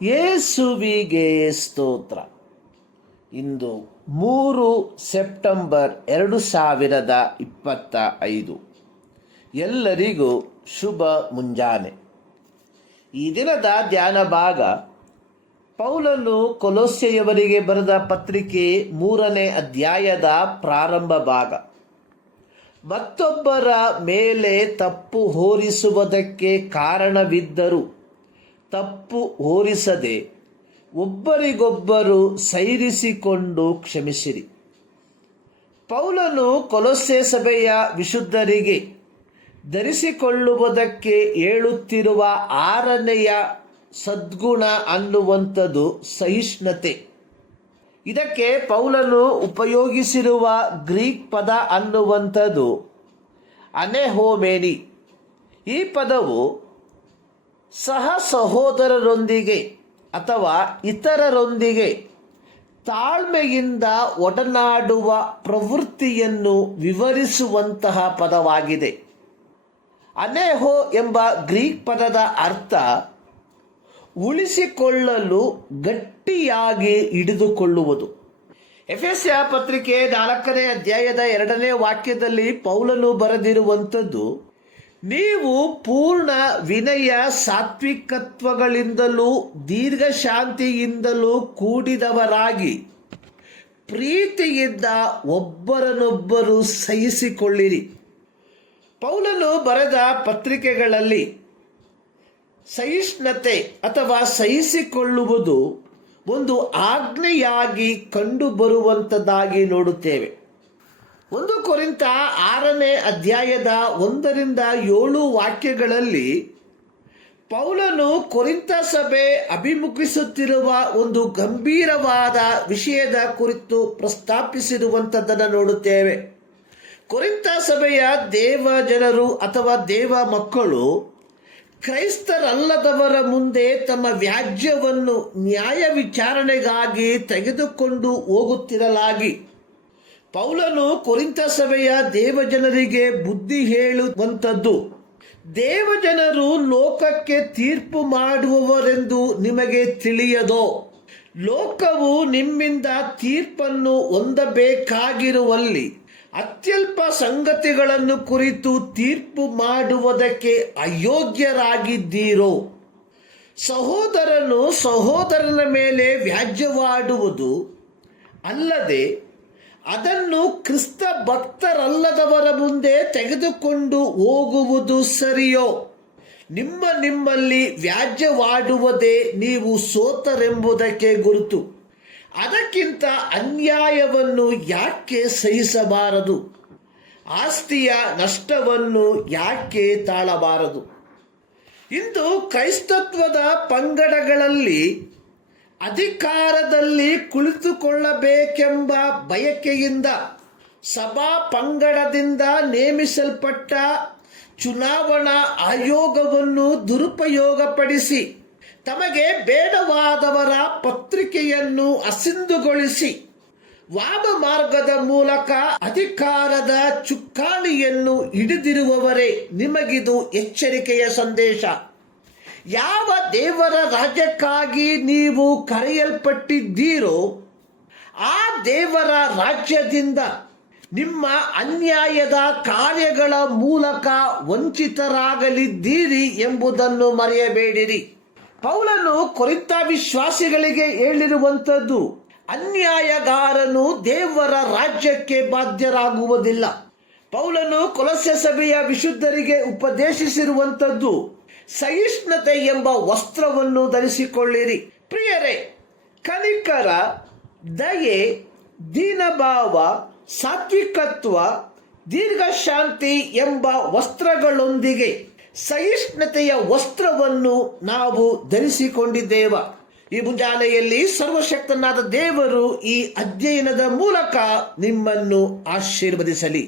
ಯೇಸುವಿಗೆ ಸ್ತೋತ್ರ. ಇಂದು 3 ಸೆಪ್ಟೆಂಬರ್ 2025. ಎಲ್ಲರಿಗೂ ಶುಭ ಮುಂಜಾನೆ. ಈ ದಿನದ ಧ್ಯಾನ ಭಾಗ ಪೌಲನು ಕೊಲೊಸ್ಸೆಯವರಿಗೆ ಬರೆದ ಪತ್ರಿಕೆ 3ನೇ ಅಧ್ಯಾಯದ ಪ್ರಾರಂಭ ಭಾಗ. ಮತ್ತೊಬ್ಬರ ಮೇಲೆ ತಪ್ಪು ಹೊರಿಸುವುದಕ್ಕೆ ಕಾರಣವಿದ್ದರೂ ತಪ್ಪು ಹೊರಿಸದೆ ಒಬ್ಬರಿಗೊಬ್ಬರು ಸೈರಿಸಿಕೊಂಡು ಕ್ಷಮಿಸಿರಿ. ಪೌಲನು ಕೊಲೊಸ್ಸೆ ಸಭೆಯ ವಿಶುದ್ಧರಿಗೆ ಧರಿಸಿಕೊಳ್ಳುವುದಕ್ಕೆ ಹೇಳುತ್ತಿರುವ 6ನೆಯ ಸದ್ಗುಣ ಅನ್ನುವಂಥದ್ದು ಸಹಿಷ್ಣುತೆ. ಇದಕ್ಕೆ ಪೌಲನು ಉಪಯೋಗಿಸಿರುವ ಗ್ರೀಕ್ ಪದ ಅನ್ನುವಂಥದ್ದು ಅನೆಹೋಮೇನಿ. ಈ ಪದವು ಸಹ ಸಹೋದರರೊಂದಿಗೆ ಅಥವಾ ಇತರರೊಂದಿಗೆ ತಾಳ್ಮೆಯಿಂದ ಒಡನಾಡುವ ಪ್ರವೃತ್ತಿಯನ್ನು ವಿವರಿಸುವಂತಹ ಪದವಾಗಿದೆ. ಅನೆಹೋ ಎಂಬ ಗ್ರೀಕ್ ಪದದ ಅರ್ಥ ಉಳಿಸಿಕೊಳ್ಳಲು ಗಟ್ಟಿಯಾಗಿ ಹಿಡಿದುಕೊಳ್ಳುವುದು. ಎಫೆಸ್ಯ ಪತ್ರಿಕೆ 4ನೇ ಅಧ್ಯಾಯದ 2ನೇ ವಾಕ್ಯದಲ್ಲಿ ಪೌಲನು ಬರೆದಿರುವಂಥದ್ದು, ನೀವು ಪೂರ್ಣ ವಿನಯ ಸಾತ್ವಿಕತ್ವಗಳಿಂದಲೂ ದೀರ್ಘಶಾಂತಿಯಿಂದಲೂ ಕೂಡಿದವರಾಗಿ ಪ್ರೀತಿಯಿಂದ ಒಬ್ಬರನ್ನೊಬ್ಬರು ಸಹಿಸಿಕೊಳ್ಳಿರಿ. ಪೌಲನು ಬರೆದ ಪತ್ರಿಕೆಗಳಲ್ಲಿ ಸಹಿಷ್ಣುತೆ ಅಥವಾ ಸಹಿಸಿಕೊಳ್ಳುವುದು ಒಂದು ಆಜ್ಞೆಯಾಗಿ ಕಂಡುಬರುವಂಥದ್ದಾಗಿ ನೋಡುತ್ತೇವೆ. 1 ಕೊರಿಂಥ 6ನೇ ಅಧ್ಯಾಯದ 1ರಿಂದ 7 ವಾಕ್ಯಗಳಲ್ಲಿ ಪೌಲನು ಕೊರಿಂಥ ಸಭೆ ಅಭಿಮುಖಿಸುತ್ತಿರುವ ಒಂದು ಗಂಭೀರವಾದ ವಿಷಯದ ಕುರಿತು ಪ್ರಸ್ತಾಪಿಸಿರುವಂಥದ್ದನ್ನು ನೋಡುತ್ತೇವೆ. ಕೊರಿಂಥ ಸಭೆಯ ದೇವ ಜನರು ಅಥವಾ ದೇವ ಮಕ್ಕಳು ಕ್ರೈಸ್ತರಲ್ಲದವರ ಮುಂದೆ ತಮ್ಮ ವ್ಯಾಜ್ಯವನ್ನು ನ್ಯಾಯ ವಿಚಾರಣೆಗಾಗಿ ತೆಗೆದುಕೊಂಡು ಹೋಗುತ್ತಿರಲಾಗಿ ಪೌಲನು ಕೊರಿಂಥ ಸಭೆಯ ದೇವಜನರಿಗೆ ಬುದ್ಧಿ ಹೇಳುವಂಥದ್ದು, ದೇವಜನರು ಲೋಕಕ್ಕೆ ತೀರ್ಪು ಮಾಡುವವರೆಂದು ನಿಮಗೆ ತಿಳಿಯದೋ? ಲೋಕವು ನಿಮ್ಮಿಂದ ತೀರ್ಪನ್ನು ಹೊಂದಬೇಕಾಗಿರುವಲ್ಲಿ ಅತ್ಯಲ್ಪ ಸಂಗತಿಗಳನ್ನು ಕುರಿತು ತೀರ್ಪು ಮಾಡುವುದಕ್ಕೆ ಅಯೋಗ್ಯರಾಗಿದ್ದೀರೋ? ಸಹೋದರನು ಸಹೋದರನ ಮೇಲೆ ವ್ಯಾಜ್ಯವಾಡುವುದು ಅಲ್ಲದೆ ಅದನ್ನು ಕ್ರಿಸ್ತ ಭಕ್ತರಲ್ಲದವರ ಮುಂದೆ ತೆಗೆದುಕೊಂಡು ಹೋಗುವುದು ಸರಿಯೋ? ನಿಮ್ಮಲ್ಲಿ ವ್ಯಾಜ್ಯವಾಡುವುದೇ ನೀವು ಸೋತರೆಂಬುದಕ್ಕೆ ಗುರುತು. ಅದಕ್ಕಿಂತ ಅನ್ಯಾಯವನ್ನು ಯಾಕೆ ಸಹಿಸಬಾರದು? ಆಸ್ತಿಯ ನಷ್ಟವನ್ನು ಯಾಕೆ ತಾಳಬಾರದು? ಇಂದು ಕ್ರೈಸ್ತತ್ವದ ಪಂಗಡಗಳಲ್ಲಿ ಅಧಿಕಾರದಲ್ಲಿ ಕುಳಿತುಕೊಳ್ಳಬೇಕೆಂಬ ಬಯಕೆಯಿಂದ ಸಭಾ ಪಂಗಡದಿಂದ ನೇಮಿಸಲ್ಪಟ್ಟ ಚುನಾವಣಾ ಆಯೋಗವನ್ನು ದುರುಪಯೋಗಪಡಿಸಿ ತಮಗೆ ಬೇಡವಾದವರ ಪತ್ರಿಕೆಯನ್ನು ಅಸಿಂಧುಗೊಳಿಸಿ ವಾಮ ಮಾರ್ಗದ ಮೂಲಕ ಅಧಿಕಾರದ ಚುಕ್ಕಾಣಿಯನ್ನು ಹಿಡಿದಿರುವವರೇ, ನಿಮಗಿದು ಎಚ್ಚರಿಕೆಯ ಸಂದೇಶ. ಯಾವ ದೇವರ ರಾಜ್ಯಕ್ಕಾಗಿ ನೀವು ಕರೆಯಲ್ಪಟ್ಟಿದ್ದೀರೋ ಆ ದೇವರ ರಾಜ್ಯದಿಂದ ನಿಮ್ಮ ಅನ್ಯಾಯದ ಕಾರ್ಯಗಳ ಮೂಲಕ ವಂಚಿತರಾಗಲಿದ್ದೀರಿ ಎಂಬುದನ್ನು ಮರೆಯಬೇಡಿರಿ. ಪೌಲನು ಕೊರಿಂಥ ವಿಶ್ವಾಸಿಗಳಿಗೆ ಹೇಳಿರುವಂಥದ್ದು, ಅನ್ಯಾಯಗಾರನು ದೇವರ ರಾಜ್ಯಕ್ಕೆ ಬಾಧ್ಯರಾಗುವುದಿಲ್ಲ. ಪೌಲನು ಕೊಲೊಸ್ಸೆ ಸಭೆಯ ವಿಶುದ್ಧರಿಗೆ ಉಪದೇಶಿಸಿರುವಂಥದ್ದು, ಸಹಿಷ್ಣುತೆ ಎಂಬ ವಸ್ತ್ರವನ್ನು ಧರಿಸಿಕೊಳ್ಳಿರಿ. ಪ್ರಿಯರೇ, ಕನಿಕರ, ದಯೆ, ದೀನಭಾವ, ಸಾತ್ವಿಕತ್ವ, ದೀರ್ಘಶಾಂತಿ ಎಂಬ ವಸ್ತ್ರಗಳೊಂದಿಗೆ ಸಹಿಷ್ಣುತೆಯ ವಸ್ತ್ರವನ್ನು ನಾವು ಧರಿಸಿಕೊಂಡಿದ್ದೇವ. ಈ ಮುಂಜಾನೆಯಲ್ಲಿ ಸರ್ವಶಕ್ತನಾದ ದೇವರು ಈ ಅಧ್ಯಯನದ ಮೂಲಕ ನಿಮ್ಮನ್ನು ಆಶೀರ್ವದಿಸಲಿ.